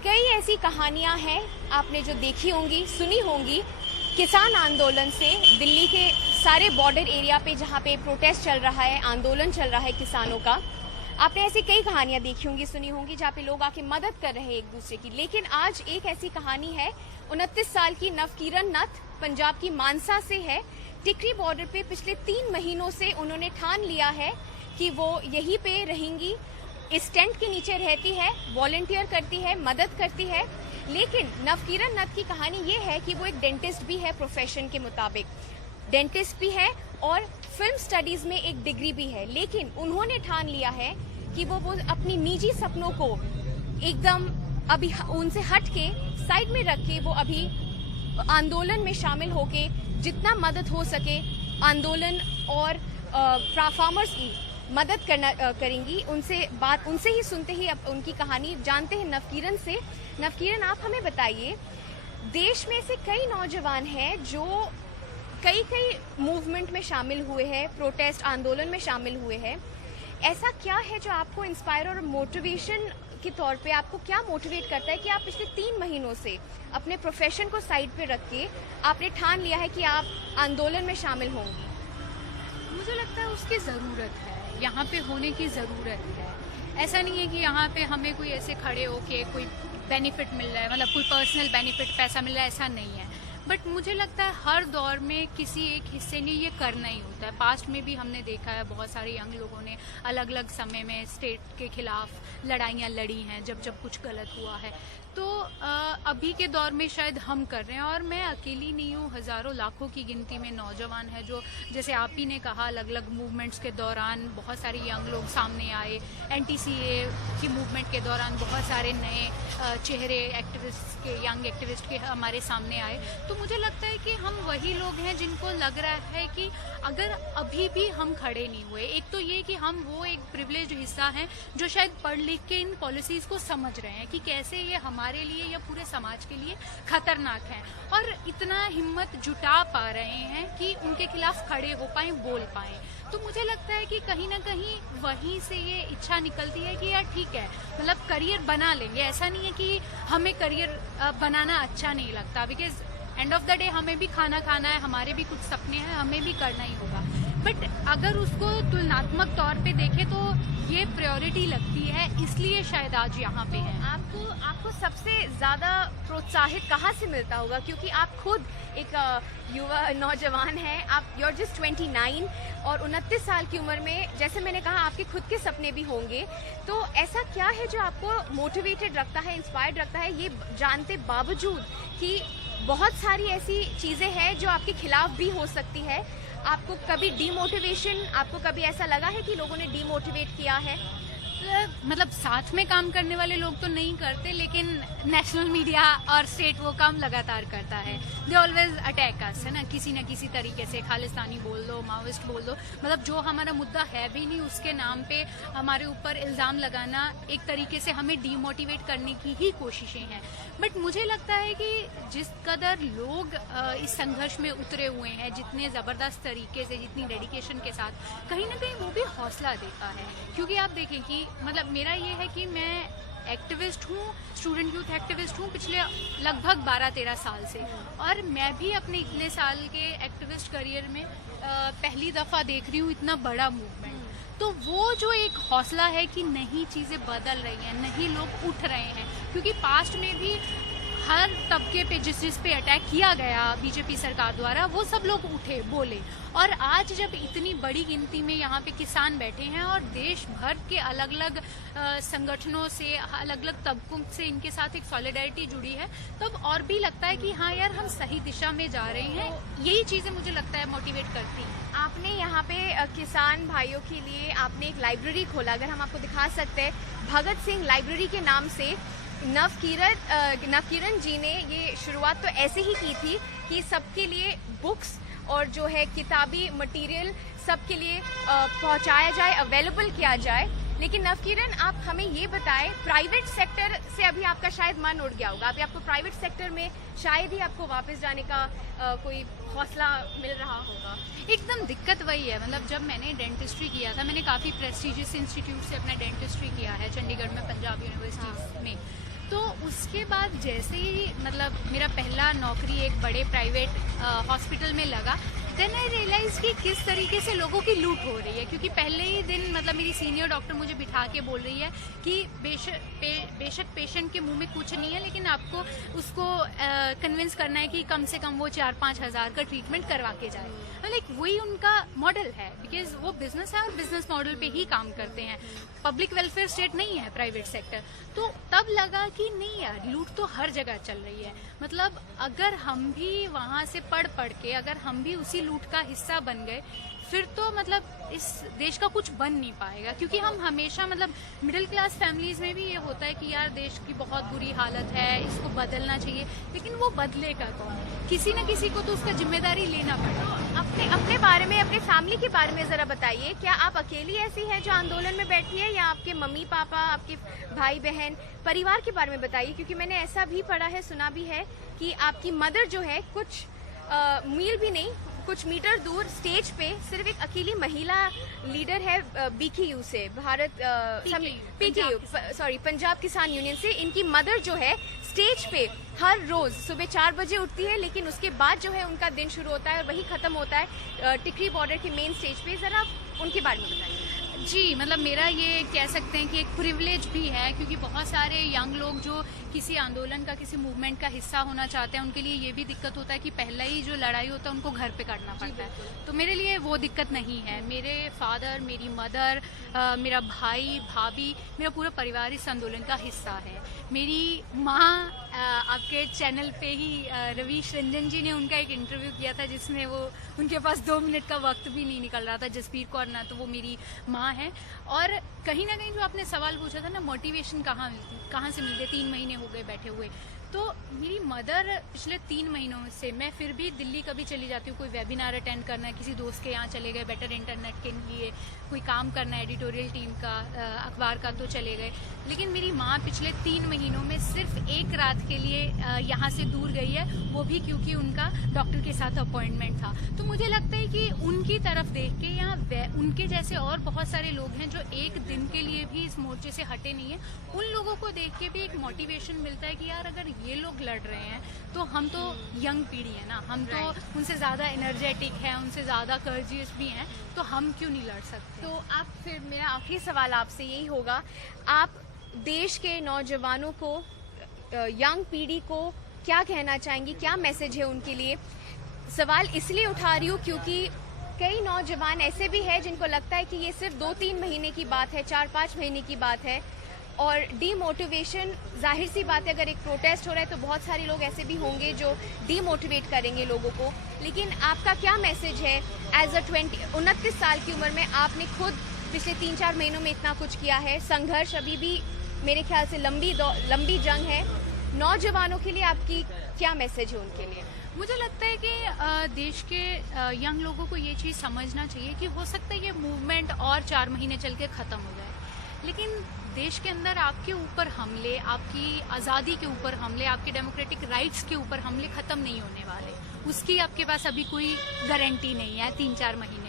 कई ऐसी कहानियां हैं आपने जो देखी होंगी, सुनी होंगी। किसान आंदोलन से दिल्ली के सारे बॉर्डर एरिया पे जहाँ पे प्रोटेस्ट चल रहा है, आंदोलन चल रहा है किसानों का, आपने ऐसी कई कहानियां देखी होंगी, सुनी होंगी, जहाँ पे लोग आके मदद कर रहे हैं एक दूसरे की। लेकिन आज एक ऐसी कहानी है, 29 साल की नवकिरण नथ पंजाब की मानसा से है। टिकरी बॉर्डर पे पिछले 3 महीनों से उन्होंने ठान लिया है कि वो यहीं पे रहेंगी, इस टेंट के नीचे रहती है, वॉलंटियर करती है, मदद करती है। लेकिन नवकिरण नथ की कहानी ये है कि वो एक डेंटिस्ट भी है, प्रोफेशन के मुताबिक डेंटिस्ट भी है और फिल्म स्टडीज में एक डिग्री भी है। लेकिन उन्होंने ठान लिया है कि वो अपनी निजी सपनों को एकदम अभी उनसे हट के साइड में रख के वो अभी आंदोलन में शामिल होके जितना मदद हो सके आंदोलन और फार्मर्स की मदद करेंगी। उनसे ही सुनते ही अब उनकी कहानी जानते हैं नवकिरण से। नवकिरण, आप हमें बताइए, देश में से कई नौजवान हैं जो कई मूवमेंट में शामिल हुए हैं, प्रोटेस्ट आंदोलन में शामिल हुए हैं। ऐसा क्या है जो आपको इंस्पायर और मोटिवेशन के तौर पे आपको क्या मोटिवेट करता है कि आप पिछले 3 महीनों से अपने प्रोफेशन को साइड पे रख के आपने ठान लिया है कि आप आंदोलन में शामिल होंगी? मुझे लगता है उसकी ज़रूरत है, यहाँ पे होने की ज़रूरत है। ऐसा नहीं है कि यहाँ पे हमें कोई ऐसे खड़े होके कोई बेनिफिट मिल रहा है, मतलब कोई पर्सनल बेनिफिट पैसा मिल रहा है, ऐसा नहीं है। बट मुझे लगता है हर दौर में किसी एक हिस्से ने ये करना ही होता है। पास्ट में भी हमने देखा है, बहुत सारे यंग लोगों ने अलग अलग समय में स्टेट के खिलाफ लड़ाइयाँ लड़ी हैं जब कुछ गलत हुआ है। तो अभी के दौर में शायद हम कर रहे हैं, और मैं अकेली नहीं हूँ, हज़ारों लाखों की गिनती में नौजवान है जो, जैसे आप ही ने कहा, अलग अलग मूवमेंट्स के दौरान बहुत सारे यंग लोग सामने आए। NTCA की मूवमेंट के दौरान बहुत सारे नए चेहरे एक्टिविस्ट के, यंग एक्टिविस्ट के हमारे सामने आए। तो मुझे लगता है कि हम वही लोग हैं जिनको लग रहा है कि अगर अभी भी हम खड़े नहीं हुए, एक तो ये कि हम वो एक प्रिविलेज्ड हिस्सा हैं जो शायद पढ़ लिख के इन पॉलिसीज़ को समझ रहे हैं कि कैसे ये हमारे लिए या पूरे समाज के लिए खतरनाक है, और इतना हिम्मत जुटा पा रहे हैं कि उनके खिलाफ खड़े हो पाएं, बोल पाएं। तो मुझे लगता है कि कहीं ना कहीं वहीं से ये इच्छा निकलती है कि यार ठीक है, मतलब करियर बना लेंगे। ऐसा नहीं है कि हमें करियर बनाना अच्छा नहीं लगता, because end of the day हमें भी खाना है, हमारे भी कुछ सपने हैं, हमें भी करना ही होगा। बट अगर उसको तुलनात्मक तौर पे देखें तो ये प्रायोरिटी लगती है, इसलिए शायद आज यहाँ पे है। आपको सबसे ज़्यादा प्रोत्साहित कहाँ से मिलता होगा? क्योंकि आप खुद एक युवा नौजवान हैं, आप you're just 29 और 29 साल की उम्र में, जैसे मैंने कहा, आपके खुद के सपने भी होंगे। तो ऐसा क्या है जो आपको मोटिवेटेड रखता है, इंस्पायर्ड रखता है, ये जानते बावजूद कि बहुत सारी ऐसी चीज़ें हैं जो आपके खिलाफ भी हो सकती है? आपको कभी डीमोटिवेशन, आपको कभी ऐसा लगा है कि लोगों ने डीमोटिवेट किया है? मतलब साथ में काम करने वाले लोग तो नहीं करते, लेकिन नेशनल मीडिया और स्टेट वो काम लगातार करता है। दे ऑलवेज अटैक अस, है ना, किसी न किसी तरीके से। खालिस्तानी बोल दो, माओइस्ट बोल दो, मतलब जो हमारा मुद्दा है भी नहीं उसके नाम पे हमारे ऊपर इल्ज़ाम लगाना एक तरीके से हमें डीमोटिवेट करने की ही कोशिशें हैं। बट मुझे लगता है कि जिस कदर लोग इस संघर्ष में उतरे हुए हैं, जितने ज़बरदस्त तरीके से, जितनी डेडिकेशन के साथ, कहीं ना कहीं वो भी हौसला देता है। क्योंकि आप देखें कि मतलब मेरा ये है कि मैं एक्टिविस्ट हूँ, स्टूडेंट यूथ एक्टिविस्ट हूँ पिछले लगभग 12-13 साल से, और मैं भी अपने इतने साल के एक्टिविस्ट करियर में पहली दफ़ा देख रही हूँ इतना बड़ा मूवमेंट। तो वो जो एक हौसला है कि नहीं, चीज़ें बदल रही हैं, नहीं, लोग उठ रहे हैं। क्योंकि पास्ट में भी हर तबके पे जिस पे अटैक किया गया बीजेपी सरकार द्वारा, वो सब लोग उठे, बोले। और आज जब इतनी बड़ी गिनती में यहाँ पे किसान बैठे हैं और देश भर के अलग अलग संगठनों से, अलग अलग तबकों से इनके साथ एक सॉलिडारिटी जुड़ी है, तब और भी लगता है कि हाँ यार, हम सही दिशा में जा रहे हैं। यही चीज़ें मुझे लगता है मोटिवेट करती हैं। आपने यहाँ पे किसान भाइयों के लिए आपने एक लाइब्रेरी खोला, अगर हम आपको दिखा सकते हैं, भगत सिंह लाइब्रेरी के नाम से। नवकिरण जी ने ये शुरुआत तो ऐसे ही की थी कि सबके लिए बुक्स और जो है किताबी मटेरियल सबके लिए पहुंचाया जाए, अवेलेबल किया जाए। लेकिन नवकिरण, आप हमें ये बताएं, प्राइवेट सेक्टर से अभी आपका शायद मन उड़ गया होगा, अभी आपको प्राइवेट सेक्टर में शायद ही आपको वापस जाने का कोई हौसला मिल रहा होगा। एकदम दिक्कत वही है, मतलब जब मैंने डेंटिस्ट्री किया था, मैंने काफ़ी प्रेस्टिजियस इंस्टीट्यूट से अपना डेंटिस्ट्री किया है, चंडीगढ़ में, पंजाब यूनिवर्सिटी में। तो उस उसके बाद जैसे ही मतलब मेरा पहला नौकरी एक बड़े प्राइवेट हॉस्पिटल में लगा, देन आई रियलाइज कि किस तरीके से लोगों की लूट हो रही है। क्योंकि पहले ही दिन मतलब मेरी सीनियर डॉक्टर मुझे बिठा के बोल रही है कि बेशक पेशेंट के मुंह में कुछ नहीं है, लेकिन आपको उसको कन्विंस करना है कि कम से कम वो 4-5 हज़ार का ट्रीटमेंट करवा के जाए। लाइक वही उनका मॉडल है, बिकॉज वो बिजनेस है और बिजनेस मॉडल पे ही काम करते हैं। पब्लिक वेलफेयर स्टेट नहीं है प्राइवेट सेक्टर। तो तब लगा कि नहीं यार, लूट तो हर जगह चल रही है। मतलब अगर हम भी वहां से पढ़ के अगर हम भी उसी लूट का हिस्सा बन गए, फिर तो मतलब इस देश का कुछ बन नहीं पाएगा। क्योंकि हम हमेशा मतलब मिडिल क्लास फैमिलीज में भी ये होता है कि यार देश की बहुत बुरी हालत है, इसको बदलना चाहिए, लेकिन वो बदलेगा कौन? किसी न किसी को तो उसका जिम्मेदारी लेना पड़ेगा। अपने बारे में, अपने फैमिली के बारे में जरा बताइए। क्या आप अकेली ऐसी हैं जो आंदोलन में बैठी है, या आपके मम्मी पापा, आपके भाई बहन, परिवार के बारे में बताइए। क्योंकि मैंने ऐसा भी पढ़ा है, सुना भी है कि आपकी मदर जो है कुछ मील भी नहीं, कुछ मीटर दूर स्टेज पे सिर्फ एक अकेली महिला लीडर है बीकेयू से, पंजाब किसान यूनियन से। इनकी मदर जो है स्टेज पे हर रोज सुबह 4 बजे उठती है, लेकिन उसके बाद जो है उनका दिन शुरू होता है और वही खत्म होता है टिकरी बॉर्डर के मेन स्टेज पे। जरा उनके बारे में बताइए। जी, मतलब मेरा ये कह सकते हैं कि एक प्रिविलेज भी है, क्योंकि बहुत सारे यंग लोग जो किसी आंदोलन का, किसी मूवमेंट का हिस्सा होना चाहते हैं, उनके लिए ये भी दिक्कत होता है कि पहला ही जो लड़ाई होता है उनको घर पे करना पड़ता है। तो मेरे लिए वो दिक्कत नहीं है। मेरे फादर, मेरी मदर, मेरा भाई, भाभी, मेरा पूरा परिवार इस आंदोलन का हिस्सा है। मेरी माँ, आपके चैनल पे ही रवीश रंजन जी ने उनका एक इंटरव्यू किया था जिसमें वो उनके पास 2 मिनट का वक्त भी नहीं निकल रहा था, जसबीर कौर ना, तो वो मेरी माँ है। और कहीं ना कहीं जो आपने सवाल पूछा था ना, मोटिवेशन कहाँ से मिलती है, 3 महीने हो गए बैठे हुए, तो मेरी मदर पिछले 3 महीनों से, मैं फिर भी दिल्ली कभी चली जाती हूँ, कोई वेबिनार अटेंड करना है, किसी दोस्त के यहाँ चले गए बेटर इंटरनेट के लिए, कोई काम करना है एडिटोरियल टीम का, अखबार का, तो चले गए। लेकिन मेरी माँ पिछले 3 महीनों में सिर्फ एक रात के लिए यहाँ से दूर गई है, वो भी क्योंकि उनका डॉक्टर के साथ अपॉइंटमेंट था। तो मुझे लगता है कि उनकी तरफ देख के, या उनके जैसे और बहुत सारे लोग हैं जो एक दिन के लिए भी इस मोर्चे से हटे नहीं है, उन लोगों को देख के भी एक मोटिवेशन मिलता है कि यार अगर ये लोग लड़ रहे हैं तो हम तो यंग पीढ़ी है ना, हम तो उनसे ज़्यादा एनर्जेटिक हैं, उनसे ज़्यादा कर्जियस भी हैं, तो हम क्यों नहीं लड़ सकते। तो आप, फिर मेरा आखिरी सवाल आपसे यही होगा, आप देश के नौजवानों को, यंग पीढ़ी को क्या कहना चाहेंगी, क्या मैसेज है उनके लिए? सवाल इसलिए उठा रही हूँ क्योंकि कई नौजवान ऐसे भी हैं जिनको लगता है कि ये सिर्फ 2-3 महीने की बात है, 4-5 महीने की बात है, और डीमोटिवेशन, जाहिर सी बात है, अगर एक प्रोटेस्ट हो रहा है तो बहुत सारे लोग ऐसे भी होंगे जो डीमोटिवेट करेंगे लोगों को। लेकिन आपका क्या मैसेज है? एज अ 29 साल की उम्र में आपने खुद पिछले 3-4 महीनों में इतना कुछ किया है, संघर्ष अभी भी मेरे ख्याल से लंबी जंग है। नौजवानों के लिए आपकी क्या मैसेज है उनके लिए? मुझे लगता है कि देश के यंग लोगों को ये चीज़ समझना चाहिए कि हो सकता है ये मूवमेंट और 4 महीने चल के ख़त्म हो जाए, लेकिन देश के अंदर आपके ऊपर हमले, आपकी आज़ादी के ऊपर हमले, आपके डेमोक्रेटिक राइट्स के ऊपर हमले ख़त्म नहीं होने वाले। उसकी आपके पास अभी कोई गारंटी नहीं है 3-4 महीने में।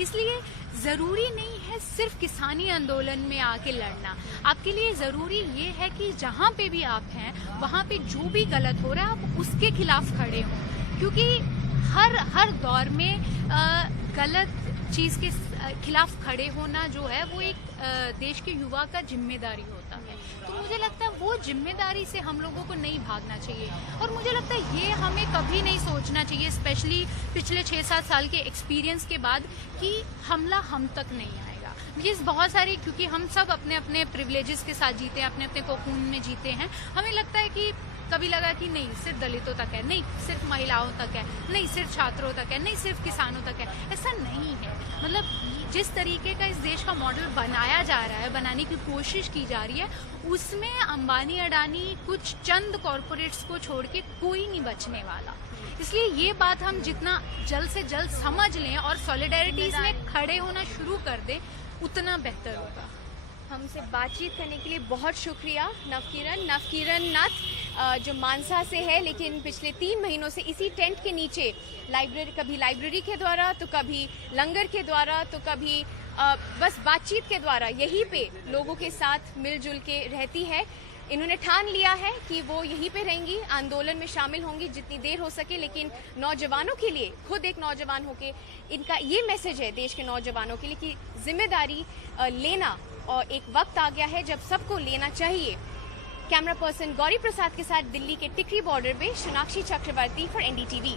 इसलिए ज़रूरी नहीं है सिर्फ किसानी आंदोलन में आके लड़ना। आपके लिए ज़रूरी ये है कि जहाँ पे भी आप हैं वहाँ पे जो भी गलत हो रहा है आप उसके खिलाफ खड़े हों, क्योंकि हर दौर में गलत चीज़ के खिलाफ खड़े होना जो है वो एक देश के युवा का जिम्मेदारी होता है। तो मुझे लगता है वो जिम्मेदारी से हम लोगों को नहीं भागना चाहिए, और मुझे लगता है ये हमें कभी नहीं सोचना चाहिए, स्पेशली पिछले 6-7 साल के एक्सपीरियंस के बाद, कि हमला हम तक नहीं आएगा। ये बहुत सारी, क्योंकि हम सब अपने अपने प्रिविलेजेस के साथ जीते हैं, अपने अपने कोकून में जीते हैं। हमें लगता है कि कभी लगा कि नहीं सिर्फ दलितों तक है, नहीं सिर्फ महिलाओं तक है, नहीं सिर्फ छात्रों तक है, नहीं सिर्फ किसानों तक है। ऐसा नहीं है। मतलब जिस तरीके का इस देश का मॉडल बनाया जा रहा है, बनाने की कोशिश की जा रही है, उसमें अंबानी अडानी कुछ चंद कॉरपोरेट्स को छोड़ के कोई नहीं बचने वाला। इसलिए ये बात हम जितना जल्द से जल्द समझ लें और सॉलिडेरिटीज में खड़े होना शुरू कर दें, उतना बेहतर होगा। हमसे बातचीत करने के लिए बहुत शुक्रिया नवकिरण नाथ, जो मानसा से है, लेकिन पिछले 3 महीनों से इसी टेंट के नीचे कभी लाइब्रेरी के द्वारा, तो कभी लंगर के द्वारा, तो कभी बस बातचीत के द्वारा यहीं पे लोगों के साथ मिलजुल के रहती है। इन्होंने ठान लिया है कि वो यहीं पे रहेंगी, आंदोलन में शामिल होंगी जितनी देर हो सके, लेकिन नौजवानों के लिए, खुद एक नौजवान होके इनका ये मैसेज है देश के नौजवानों के लिए कि जिम्मेदारी लेना और एक वक्त आ गया है जब सबको लेना चाहिए। कैमरा पर्सन गौरी प्रसाद के साथ दिल्ली के टिकरी बॉर्डर पे सोनाक्षी चक्रवर्ती फॉर NDTV।